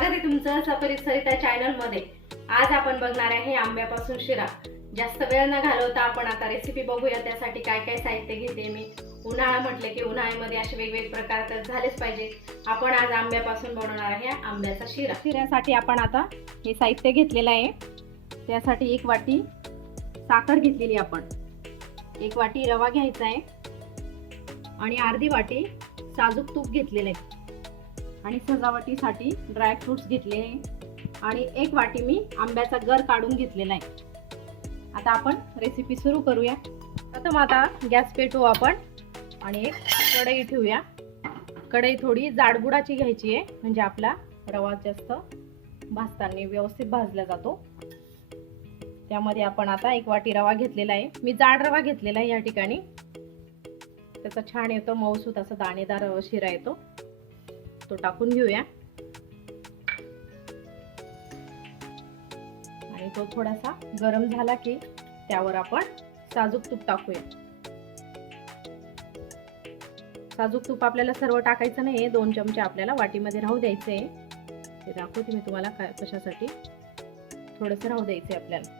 स्वागत आहे तुमचं सपरित सरिता चॅनलमध्ये आज आपण बघणार आहे आंब्यापासून शिरा. जास्त वेळ न घालवता आपण आता रेसिपी बघूया त्यासाठी काय काय साहित्य घेते मी. उन्हाळा म्हटले की उन्हाळ्यामध्ये असे वेगवेगळे प्रकार तर झालेच पाहिजे. आपण आज आंब्यापासून बनवणार आहे आंब्याचा शिरा. शिऱ्यासाठी आपण आता हे साहित्य घेतलेलं आहे. त्यासाठी एक वाटी साखर घेतलेली आपण. एक वाटी रवा घ्यायचा आहे. आणि अर्धी वाटी साजूक तूप घेतलेलं आहे. आणि सजावटीसाठी ड्रायफ्रुट्स घेतले आणि एक वाटी मी आंब्याचा गर काढून घेतलेला आहे. आता आपण रेसिपी सुरू करूया. प्रथम आता गॅस पेटवू आपण. आणि एक कढई ठेवूया. कढई थोडी जाडबुडाची घ्यायची आहे. म्हणजे आपला रवा जास्त भाजताना व्यवस्थित भाजला जातो. त्यामध्ये आपण आता एक वाटी रवा घेतलेला आहे. मी जाड रवा घेतलेला आहे या ठिकाणी. त्याचा छान येतो मऊसूत असं दाणेदार शिरा येतो. तो टाकून घेऊया. आणि तो थोडासा गरम झाला की त्यावर आपण साजूक तूप टाकूया. साजूक तूप आपल्याला सर्व टाकायचं नाही दोन चमचे आपल्याला वाटीमध्ये राहू द्यायचे ते दाखवते मी तुम्हाला काय कशासाठी. थोडंसं राहू द्यायचे आपल्याला.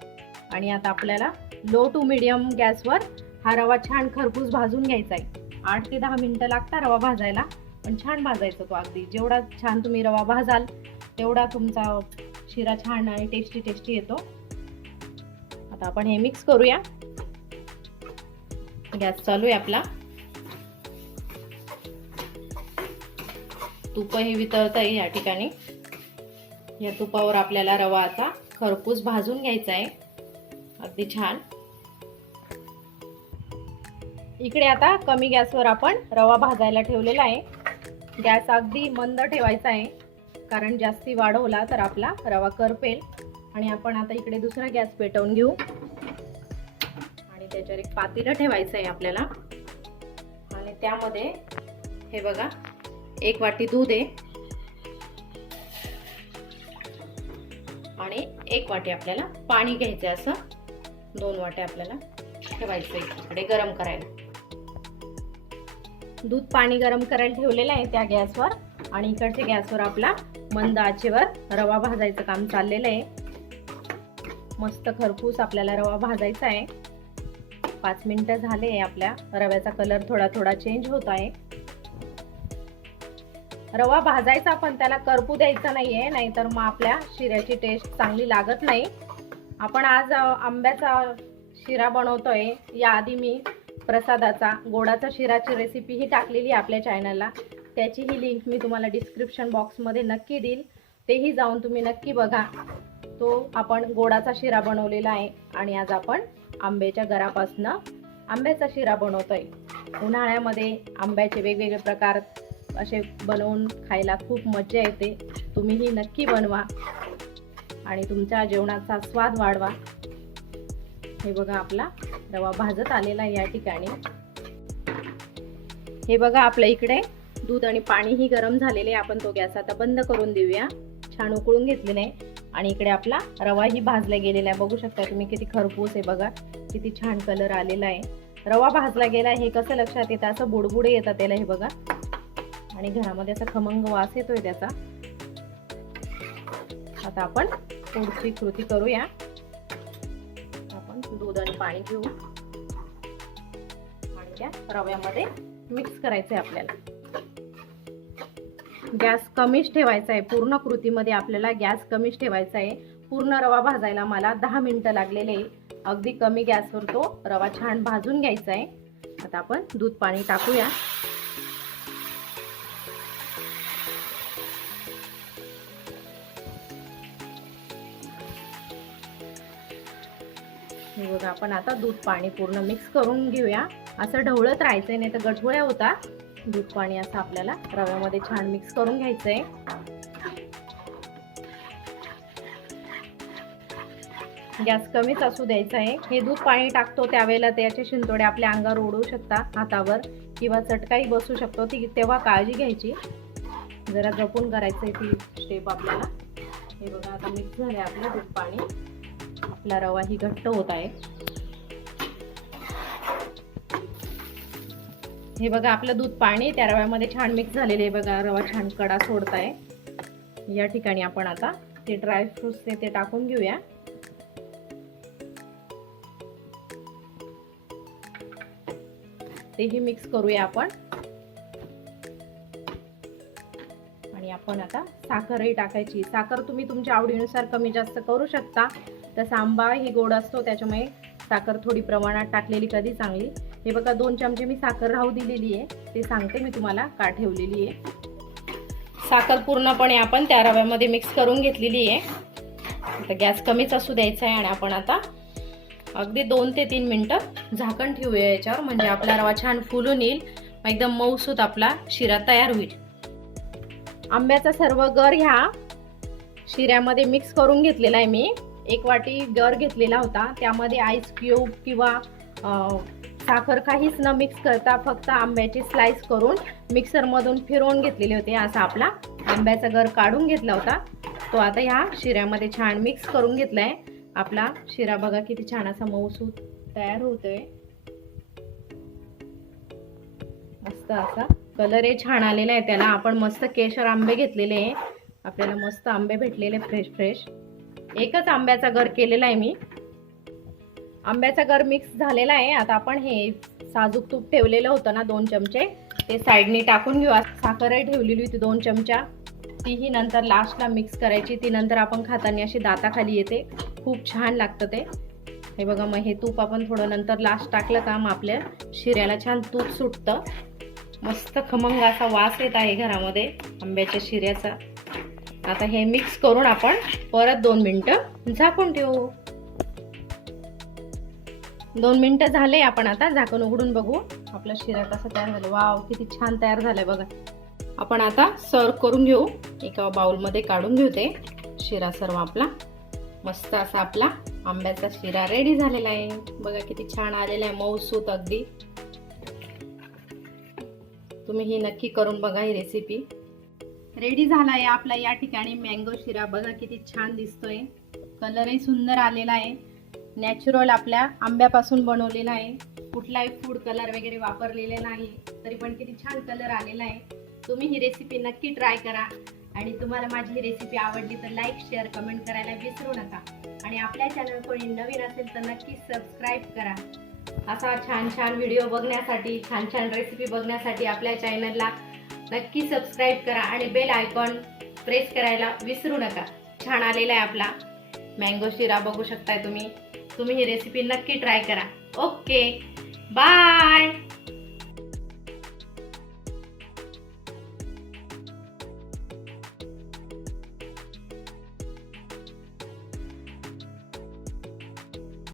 आणि आता आपल्याला लो टू मिडियम गॅसवर हा रवा छान खरपूस भाजून घ्यायचा आहे आठ ते दहा मिनटं लागतात रवा भाजायला. पण छान भाजायचा तो अगदी. जेवढा छान तुम्ही रवा भाजाल तेवढा तुमचा शिरा छान आणि टेस्टी टेस्टी येतो. आता आपण हे मिक्स करूया. गॅस चालू आहे आपला. तुप हे वितळतंय या ठिकाणी. या तुपावर आपल्याला रवा आता खरपूस भाजून घ्यायचा आहे. अगदी छान. इकडे आता कमी गॅसवर आपण रवा भाजायला ठेवलेला आहे. गॅस अगदी मंद ठेवायचा आहे. कारण जास्ती वाढवला तर आपला रवा करपेल. आणि आपण आता इकडे दुसरा गॅस पेटवून घेऊ. आणि त्याच्यावर एक पातेलं ठेवायचं आहे आपल्याला. आणि त्यामध्ये हे बघा एक वाटी दूध आहे. आणि एक वाटी आपल्याला पाणी घ्यायचं असं. दोन वाटे आपल्याला ठेवायचं इकडे गरम करायला. दूध पाणी गरम करायला ठेवलेलं आहे त्या गॅसवर. आणि इकडच्या गॅसवर आपला मंद आचेवर रवा भाजायचं काम चाललेलं आहे. मस्त खरपूस आपल्याला रवा भाजायचा आहे. पाच मिनिटं झाले आपल्या. रव्याचा कलर थोडा थोडा चेंज होत आहे. रवा भाजायचा पण त्याला करपू द्यायचा नाही आहे नाहीतर मग आपल्या शिऱ्याची टेस्ट चांगली लागत नाही. आपण आज आंब्याचा शिरा बनवतोय. याआधी मी प्रसादाचा गोडाचा शिराची रेसिपी ही टाकलेली आपल्या चॅनलला त्याचीही लिंक मी तुम्हाला डिस्क्रिप्शन बॉक्समध्ये नक्की देईल तेही जाऊन तुम्ही नक्की बघा. तो आपण गोडाचा शिरा बनवलेला आहे आणि आज आपण आंब्याच्या घरापासनं आंब्याचा शिरा बनवतो आहे उन्हाळ्यामध्ये आंब्याचे वेगवेगळे प्रकार असे बनवून खायला खूप मजा येते. तुम्हीही नक्की बनवा आणि तुमच्या जेवणाचा स्वाद वाढवा. हे बघा आपला रवा भाजत आलेला आहे या ठिकाणी. हे बघा आपल्या इकडे दूध आणि पाणीही गरम झालेले आपण तो गॅस आता बंद करून देऊया. छान उकळून घेतलेले आहे आणि इकडे आपला रवाही भाजला गेलेला आहे. बघू शकता तुम्ही किती खरपूस आहे बघा. किती छान कलर आलेला आहे. रवा भाजला गेला हे कसं लक्षात येतं? असं बुडबुडे येतात त्याला हे बघा. आणि घरामध्ये असा खमंग वास येतोय त्याचा. आता आपण पुढची कृती करूया. दूध आणि पाणी घेऊ आणि त्या रव्यामध्ये मिक्स करायचं आहे आपल्याला. गॅस कमीच ठेवायचा आहे पूर्ण कृतीमध्ये आपल्याला गॅस कमीच ठेवायचा आहे पूर्ण रवा भाजायला मला दहा मिनटं लागलेले. अगदी कमी गॅसवर तो रवा छान भाजून घ्यायचा आहे आता आपण दूध पाणी टाकूया. हे बघा आपण आता दूध पाणी पूर्ण मिक्स करून घेऊया. असं ढवळत राहायचंय नाही तर गठवळ्या होता दूध पाणी असं आपल्याला रव्यामध्ये छान मिक्स करून घ्यायचंय. गॅस कमीच असू द्यायचा आहे हे दूध पाणी टाकतो त्यावेळेला त्याचे शिंतोडे आपल्या अंगावर ओढू शकता हातावर किंवा चटकाही बसू शकतो. ती तेव्हा काळजी घ्यायची. जरा जपून करायचं आहे ती स्टेप आपल्याला. हे बघा आता मिक्स झाले आपलं दूध पाणी. आपला रवा ही घट्ट होत आहे. हे बघा आपलं दूध पाणी त्या रव्यामध्ये छान मिक्स झालेले आहे बघा. रवा छान कडा सोडत आहे या ठिकाणी आपण आता ते ड्रायफ्रुट्सने ते टाकून घेऊया. तेही मिक्स करूया आपण. आणि आपण आता साखरही टाकायची. साखर तुम्ही तुमच्या आवडीनुसार कमी जास्त करू शकता. तसा आंबा ही गोड असतो त्याच्यामुळे साखर थोडी प्रमाणात टाकलेली कधी चांगली. हे बघा दोन चमचे मी साखर राहू दिलेली आहे. ते सांगते मी तुम्हाला का ठेवलेली आहे. साखर पूर्णपणे आपण त्या रव्यामध्ये मिक्स करून घेतलेली आहे. आता गॅस कमीच असू द्यायचा आहे आणि आपण आता अगदी दोन ते तीन मिनटं झाकण ठेवूया याच्यावर म्हणजे आपला रवा छान फुलून येईल. एकदम मऊसूत आपला शिरा तयार होईल. आंब्याचा सर्व गर ह्या शिऱ्यामध्ये मिक्स करून घेतलेला आहे मी. एक वाटी गर घेतलेला होता. त्यामध्ये आईस क्यूब किंवा साखर काहीच न मिक्स करता फक्त आंब्याची स्लाइस करून मिक्सरमधून फिरवून घेतलेले होते. असा आपला आंब्याचा गर काढून घेतला होता. तो आता ह्या शिऱ्यामध्ये छान मिक्स करून घेतला आहे आपला शिरा बघा किती छान असा मऊसूत तयार होतोय. मस्त असा कलरही छान आलेला आहे त्याला. आपण मस्त केशर आंबे घेतलेले आहे. आपल्याला मस्त आंबे भेटलेले फ्रेश फ्रेश एकच आंब्याचा गर केलेला आहे मी. आंब्याचा गर मिक्स झालेला आहे. आता आपण हे साजूक तूप ठेवलेलं होतं ना दोन चमचे. ते साईडने टाकून घेऊ. साखरही ठेवलेली होती दोन चमचा. तीही नंतर लास्टला मिक्स करायची. ती नंतर आपण खाताना अशी दाताखाली येते. खूप छान लागतं ते. हे बघा मग हे तूप आपण थोडं नंतर लास्ट टाकलं का मग आपल्या शिऱ्याला छान तूप सुटतं. मस्त खमंग असा वास येत आहे घरामध्ये आंब्याच्या शिऱ्याचा. आता हे मिक्स करून आपण परत दोन मिनटं झाकून ठेवू. दोन मिनटं झाले आपण आता झाकण उघडून बघू. आपला शिरा कसा तयार झाला. वाव किती छान तयार झालाय बघा. आपण आता सर्व करून घेऊ. एका बाउलमध्ये काढून घेऊ ते शिरा सर्व आपला. मस्त असा आपला आंब्याचा शिरा रेडी झालेला आहे. बघा किती छान आलेला आहे. मऊसूत अगदी. तुम्ही ही नक्की करून बघा ही रेसिपी रेडी झाला आहे आपला या ठिकाणी मँगो शिरा. बघा किती छान दिसतोय. कलरही सुंदर आलेला आहे. नॅचरल आपल्या आंब्यापासून बनवलेला आहे. कुठलाही फूड कलर वगैरे वापरलेले नाही तरी पण किती छान कलर आलेला आहे. तुम्ही ही रेसिपी नक्की ट्राय करा. आणि तुम्हाला माझी ही रेसिपी आवडली तर लाईक शेअर कमेंट करायला विसरू नका. आणि आपल्या चॅनल कोणी नवीन असेल तर नक्की सबस्क्राईब करा. असा छान छान व्हिडिओ बघण्यासाठी छान छान रेसिपी बघण्यासाठी आपल्या चॅनलला नक्की सबस्क्राईब करा आणि बेल आयकॉन प्रेस करायला विसरू नका. छान आलेला आहे आपला. मँगो शिरा बघू शकताय तुम्ही. तुम्ही ही रेसिपी नक्की ट्राय करा. Okay bye